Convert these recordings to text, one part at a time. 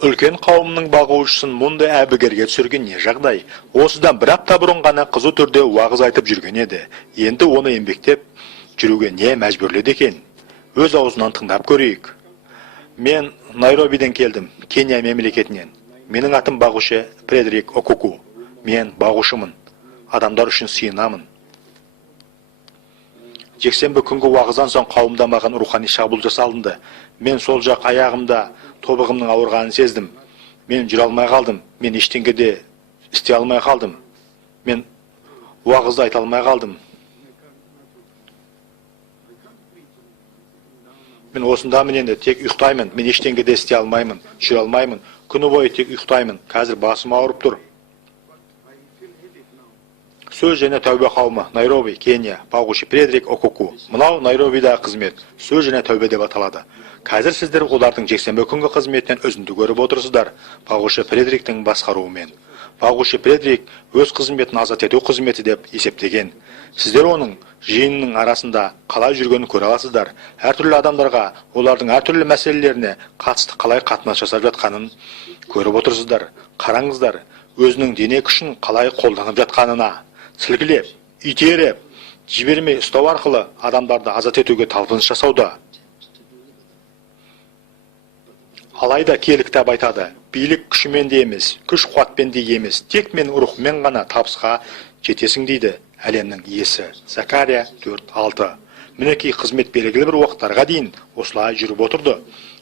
Үлкен қауымның бағушысын мұндай әбігерге түсірген не жағдай? Осыдан бір апта бұрын ғана қызу түрде уағыз айтып жүрген еді. Енді оны еңбектеп жүруге не мәжбүрледі екен? Өз аузынан тыңдап көрейік. Мен Найробиден келдім, Кения мемлекетінен. Менің атым бағушы Фредерик Окуку. Мен бағушымын. Адамдар үшін сыйынамын. Жексенбі күнгі уағыздан соң қауымда маған рухани шабуыл жасалынды. Мен сол жақ аяғымда тобығымның ауырғанын сездім. Мен жүре алмай қалдым. Мен ештеңе де істей алмай қалдым. Мен уағызды айта алмай қалдым. Мен осындамын енді, тек ұйықтаймын. Мен ештеңе де істей алмаймын, жүре алмаймын. Күні бойы тек ұйықтаймын. Қазір басым ауырып тұр. Сөз және тәубе қауымы, Найроби, Кения, бағушы Фредерик Окуку. Мынау Найробидағы қызмет, сөз және тәубе деп аталады. Қазір сіздер олардың жексенбі күнгі қызметінен үзінді көріп отырсыздар, бағушы Фредериктің басқаруымен. Бағушы Фредерик өз қызметін азат ету қызметі деп есептеген. Сіздер оның жиынның арасында қалай жүргенін көре аласыздар. Әртүрлі адамдарға, олардың әртүрлі мәселелеріне қатысты қалай қатынас жасап жатқанын көріп отырсыздар. Қараңыздар, өзінің дене күшін қалай қолданып жатқанына. Сілгілеп, итеріп, жібермей ұстау арқылы адамдарды азат етуге талпыныс жасауда. Алайда киелі кітап айтады, билік күшімен де емес, күш қуатпен де емес, тек мен рухымен ғана табысқа жетесің дейді әлемнің иесі. Закария 4:6. Мінекей қызмет белгілі бір уақыттарға дейін осылай жүріп отырды.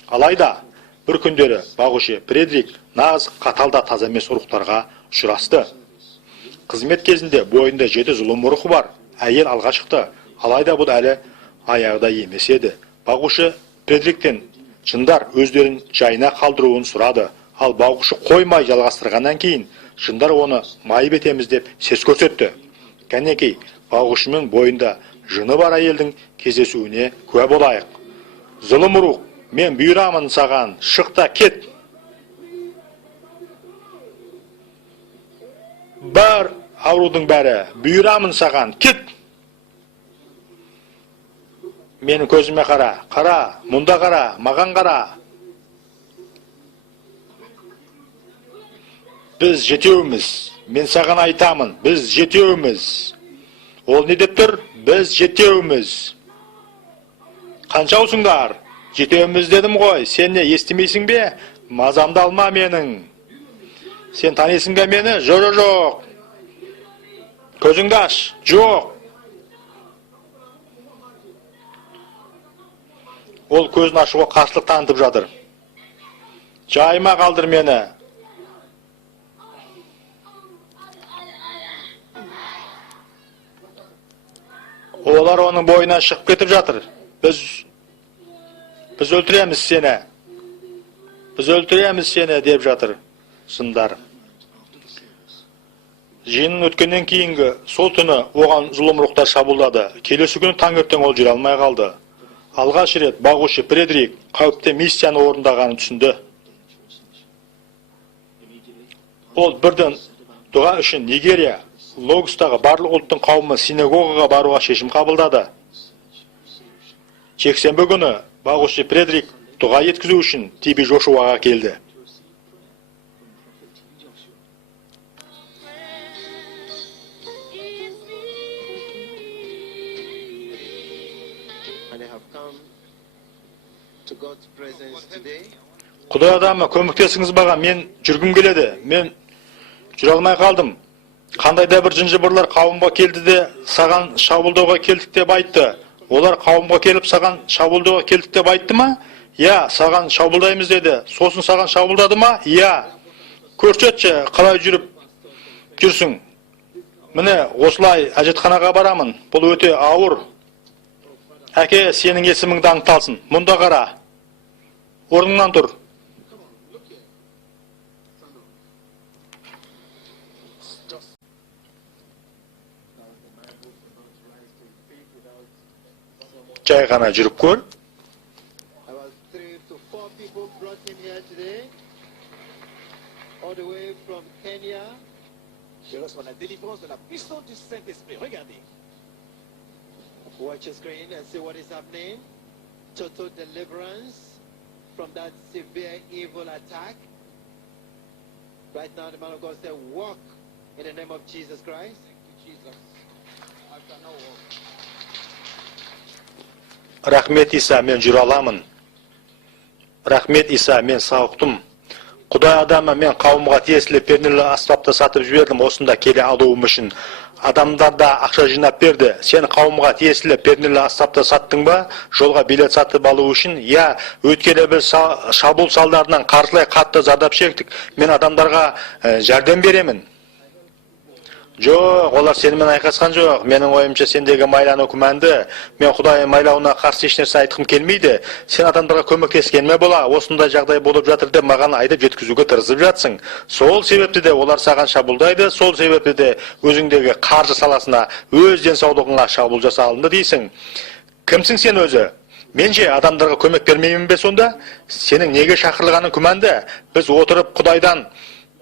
Алайда бір күндері бағушы Фредерик нағыз қатал да таза емес ұрықтарға ұшырасты. Қызмет кезінде бойында 7 зұлым рухы бар. Әйел алға шықты. Алайда бұл әлі аяғда емес еді. Бағушы Фредериктен жындар өздерін жайына қалдыруын сұрады. Ал бағушы қоймай жалғастырғаннан кейін жындар оны майып етеміз деп сес көрсетті. Кәнекей, бағушымен бойында жыны бар әйелдің кездесуіне куә болайық. Зұлым рух, мен бұйырамын саған, шық та кет. Бар аурудың бәрі, бұйырамын саған, кет. Менің көзіме қара, қара, мұнда қара, маған қара. Біз жетеуміз, мен саған айтамын, біз жетеуміз. Ол не деп тұр? Біз жетеуміз. Қаншаусыңдар? Жетеуміз дедім ғой, сен не естімейсің бе? Мазамды алма менің. Сен танисың ба мені? Жоқ. Көзіңді аш? Жоқ. Ол көзін ашуға қарсылық танытып жатыр. Жайма қалдыр мені. Олар оның бойынан шығып кетіп жатыр. Біз өлтіреміз сені. Біз өлтіреміз сені деп жатыр жындар. Жиынның өткеннен кейінгі сол түні оған зұлым рухтар шабуылдады. Келесі күні таңертең ол жүре алмай қалды. Алғаш рет бағушы Фредерик қауіпті миссияны орындағанын түсінді. Ол бірден дұға үшін Нигерия, Логостағы барлық ұлттың қауымы синагогаға баруға шешім қабылдады. Жексенбі күні бағушы Фредерик дұға еткізу үшін Тиби Жошуаға келді. Құдай адамы, көмектесіңіз маған, мен жүргім келеді. Мен жүре алмай қалдым. Қандай да бір жын-жыбырлар қауымға келді де, саған шабуылдауға келдік деп айтты. Олар қауымға келіп саған шабуылдауға келдік деп айтты ма? Я, саған шабуылдаймыз деді. Сосын саған шабуылдады ма? Я. Көрсетші, қалай жүрсің. Міне, осылай әжетханаға барамын. Бұл өте ауыр. Әке, сенің есіміңді аңталсын. Мұнда қара. Орныңнан тұр. Жай ғана жүріп көр. Watch your screen and see what is happening. Total deliverance from that severe evil attack. Right now, the man of God said, walk in the name of Jesus Christ. Рахмет Иса, мен жүре аламын. Рахмет Иса, мен сауықтым. Құдай адамы мен қауымға тиесілі пернелі аспапты сатып жібердім осында келе алуым үшін. Адамдар да ақша жинап берді. Сен қауымға тиесілі пернелі аспапты саттың ба? Жолға билет сатып алу үшін? Я, өткелі біз шабуыл салдарынан қаржылай қатты зардап шектік. Мен адамдарға жәрдем беремін. Жоқ, олар сенімен айқасқан жоқ. Менің ойымша сендегі майлану күмәнді. Мен Құдай майлауына қарсы ешнәрсе айтқым келмейді. Сен адамдарға көмектескенме бола, осындай жағдай болып жатыр деп маған айтып жеткізуге тырысып жатсың. Сол себепті де олар саған шабуылдайды, сол себепті де өзіңдегі қаржы саласына, өз денсаулығыңа шабуыл жасалынды дейсің. Кімсің сен өзі? Менше адамдарға көмек бермеймін бе сонда? Сенің неге шақырылғаның күмәнді? Біз отырып Құдайдан,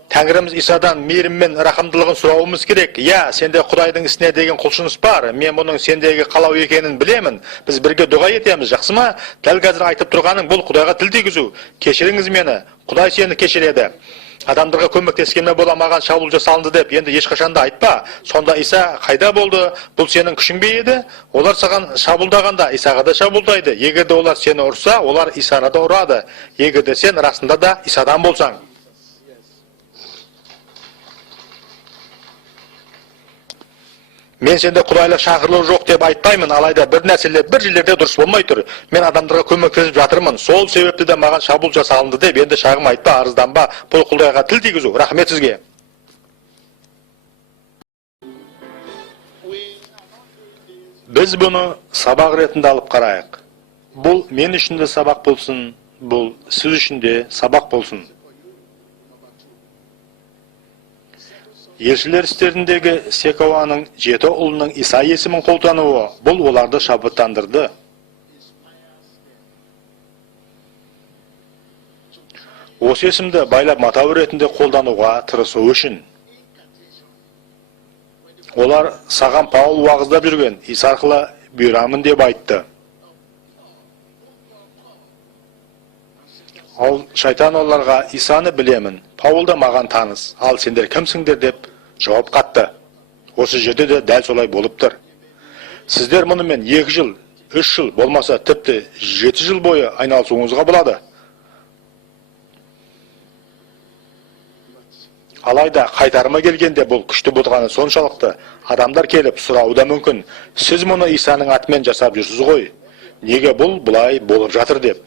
Тәңіріміз Исадан мейірім мен рахымдылығын сұрауымыз керек. Я, сенде Құдайдың ісіне деген құлшыныс бар. Мен мұның сендегі қалау екенін білемін. Біз бірге дұға етеміз, жақсы ма? Дәл қазір айтып тұрғаның бұл Құдайға тіл тигізу. Кешіріңіз мені. Құдай сені кешіреді. Адамдарға көмектескенме бола маған шабуыл жасалынды деп енді ешқашанда айтпа. Сонда Иса қайда болды? Бұл сенің күшің бе еді? Олар саған шабуылдағанда Исаға да шабуылдайды. Егерде олар сені ұрса, олар Исаны да ұрады. Егерде сен расында да Исадан болсаң. Мен сенде Құдайлық шақырылу жоқ деп айтпаймын, алайда бір нәрселер бір жерлерде дұрыс болмай тұр. Мен адамдарға көмектесіп жатырмын. Сол себепті де маған шабуыл жасалынды деп енді шағым айтпа, арызданба. Бұл Құдайға тіл тигізу. Рахмет сізге. Біз бұны сабақ ретінде алып қарайық. Бұл мен үшін де сабақ болсын, бұл сіз үшін де сабақ болсын. Елшілер істеріндегі Секауаның 7 ұлының Иса есімін қолдануы, бұл оларды шабыттандырды. Осы есімді байлап матау ретінде қолдануға тырысу үшін. Олар саған Паул уағыздап жүрген Иса арқылы бұйырамын деп айтты. Ал шайтан оларға Исаны білемін, Паул да маған таныс, ал сендер кімсіңдер деп жауап қатты. Осы жерде де дәл солай болып тұр. Сіздер мұнымен 2 жыл, 3 жыл, болмаса тіпті 7 жыл бойы айналысуыңызға болады. Алайда қайтарыма келгенде бұл күшті болғаны соншалықты адамдар келіп сұрауы да мүмкін. Сіз мұны Исаның атымен жасап жүрсіз ғой. Неге бұл бұлай болып жатыр деп.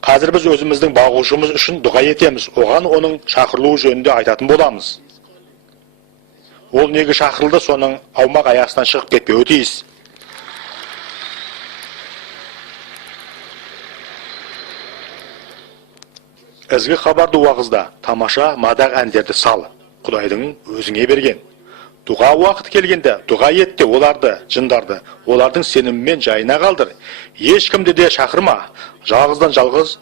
Қазір біз өзіміздің бағушымыз үшін дұға етеміз, оған оның шақырылуы жөнінде айтатын боламыз. Ол неге шақырылды, соның аумақ аясынан шығып кетпеуі тиіс. Ізгі хабарды уағызда, тамаша мадақ әндерді сал, Құдайдың өзіңе берген. Дұға уақыт келгенде, дұға етте оларды, жындарды, олардың сеніммен жайына қалдыр. Ешкімді де шақырма, жалғыздан жалғыз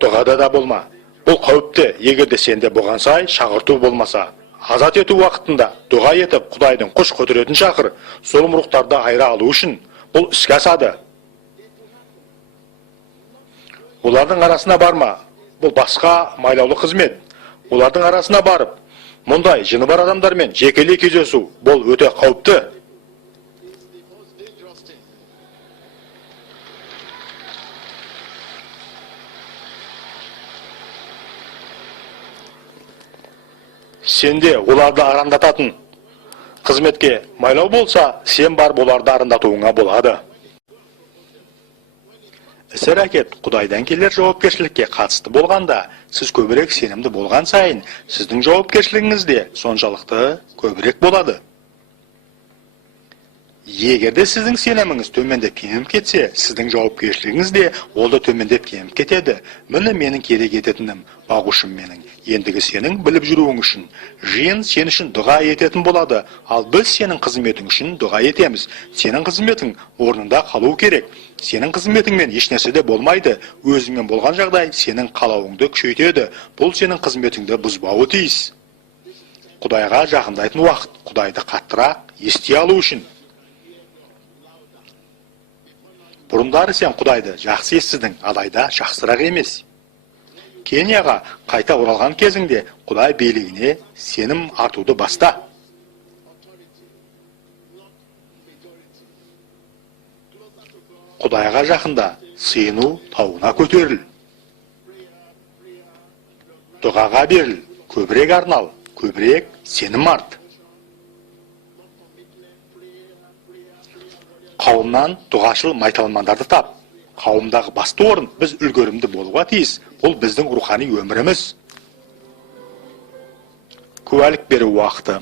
дұғада да болма. Бұл қауіпті, егерде сенде болған сай, шақырту болмаса. Азат ету уақытында дұға етіп, Құдайдың күш құдіретін шақыр, зұлым рухтарды айыра алу үшін. Бұл іске асады. Олардың арасына барма. Бұл басқа майлаулы қызмет. Олардың арасына барып, мұндай жыны бар адамдармен жекелей кездесу, бұл өте қауіпті. Сенде оларды арандататын қызметке майлау болса, сен бар оларды арандатуыңа болады. Іс-әрекет Құдайдан келер жауапкершілікке қатысты болғанда, сіз көбірек сенімді болған сайын, сіздің жауапкершілігіңіз де соншалықты көбірек болады. Егерде сіздің сеніміңіз төмендеп кеміп кетсе, сіздің жауапкершілігіңіз де ол да төмендеп кеміп кетеді. Міне менің керек ететінім, бағушым менің. Ендігі сенің біліп жүруің үшін, жиын сен үшін дұға ететін болады, ал біз сенің қызметің үшін дұға етеміз. Сенің қызметің орнында қалу керек. Сенің қызметіңмен ешнәрседе болмайды. Өзіңмен болған жағдай сенің қалауыңды күшейтеді. Бұл сенің қызметіңді бұзбауы тиіс. Құдайға жақындайтын уақыт, Құдайды қаттырақ ести алу үшін. Бұрындары сен Құдайды жақсы естідің, алайда жақсырақ емес. Кенияға қайта оралған кезіңде Құдай билігіне сенім артуды баста. Құдайға жақында сыйыну тауына көтеріл. Дұғаға беріл, көбірек арнал, көбірек сенім арт. Қауымнан дұғашыл майталмандарды тап. Қауымдағы басты орын біз үлгерімді болуға тиіс. Бұл біздің рухани өміріміз. Куәлік беру уақыты.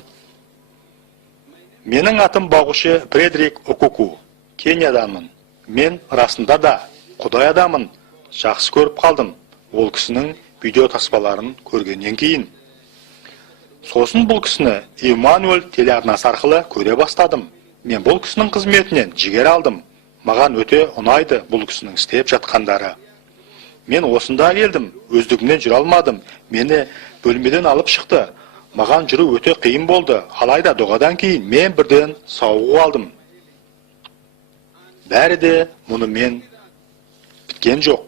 Менің атым бағушы Фредерик Окуку. Кенияданмын. Мен расында да Құдай адамын жақсы көріп қалдым. Ол кісінің видео таспаларын көргеннен кейін. Сосын бұл кісіні Иммануэль телеарнасы арқылы көре бастадым. Мен бұл кісінің қызметінен жігер алдым. Маған өте ұнайды бұл кісінің істеп жатқандары. Мен осында келдім, өздігімнен жүре алмадым. Мені бөлмеден алып шықты. Маған жүру өте қиын болды. Алайда дұғадан кейін мен бірден сауығу алдым. Бәрі де мұнымен біткен жоқ.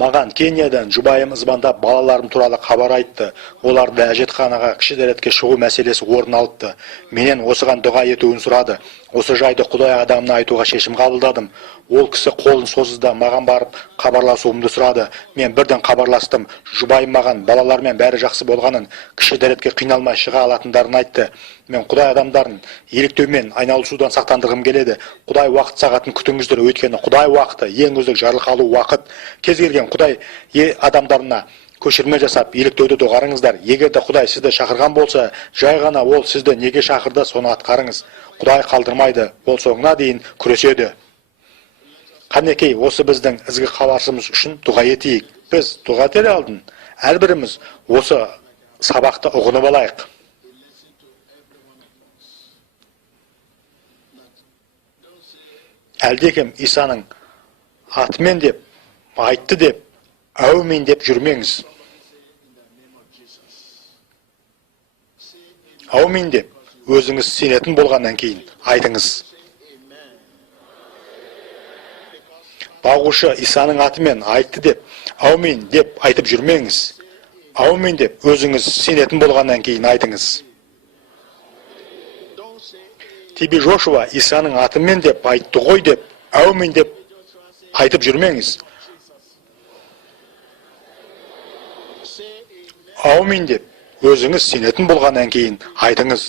Маған Кениядан жұбайым звондап балаларым туралы хабар айтты. Оларды әжетханаға кіші дәретке шығу мәселесі орын алыпты. Менен осыған дұға етуін сұрады. Осы жайды Құдай адамына айтуға шешім қабылдадым. Ол кісі қолын созды, маған барып хабарласуымды сұрады. Мен бірден хабарластым. Жұбайым маған балалармен бәрі жақсы болғанын, кіші дәретке қиналмай шыға алатындарын айтты. Мен Құдай адамдарын еліктеумен айналысудан сақтандырғым келеді. Құдай уақыт сағатын күтіңіздер, өйткені Құдай уақыты ең үздік жарылқалу уақыт. Кез келген Құдай адамдарына көшірме жасап, еліктеуді доғарыңыздар. Егер де Құдай сізді шақырған болса, жай ғана ол сізді неге шақырды, соны атқарыңыз. Құдай қалдырмайды, ол соңына дейін күреседі. Қанекей, осы біздің ізгі хабаршымыз үшін дұға етейік. Біз дұға етер алдын, әрбіріміз осы сабақты ұғынып алайық. Әлдекім Исаның атымен деп, айтты деп, әумин деп жүрмеңіз. Әумин деп, өзіңіз сенетін болғаннан кейін айтыңыз. Бағушы Исаның атымен айтты деп, әумин деп айтып жүрмеңіз. Әумин деп, өзіңіз сенетін болғаннан кейін айтыңыз. Тебе Жошуа Исаның атымен деп айтты ғой деп, әумин деп айтып жүрмеңіз. Әумин деп, өзіңіз сенетін болғаннан кейін айтыңыз.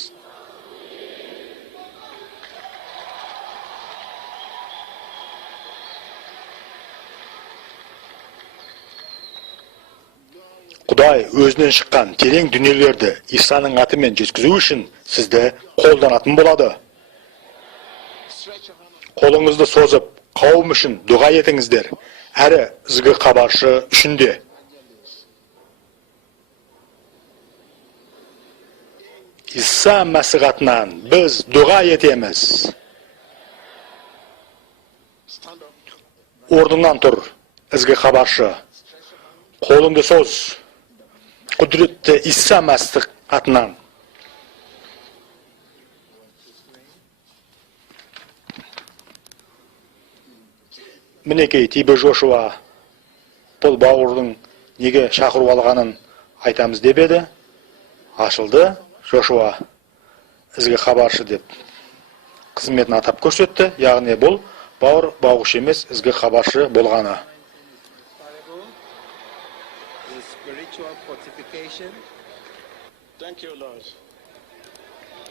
Құдай өзінен шыққан терең дүниелерді Исаның атымен жеткізу үшін сізді қолданатын болады. Қолыңызды созып, қауым үшін дұға етіңіздер, әрі ізгі хабаршы үшін де. Иса Мәсіх атынан біз дұға етеміз. Орныңнан тұр, ізгі хабаршы. Қолыңды соз. Құдіретті Иса Мәсіх атынан. Мінекей, Тебе Жошуа бұл бауырдың неге шақыру алғанын айтамыз деп еді. Ашылды. Жошуа ізгі хабаршы деп қызметін атап көрсетті. Яғни бұл бауыр бағушы емес, ізгі хабаршы болғаны. Spiritual fortification. Thank you, Lord.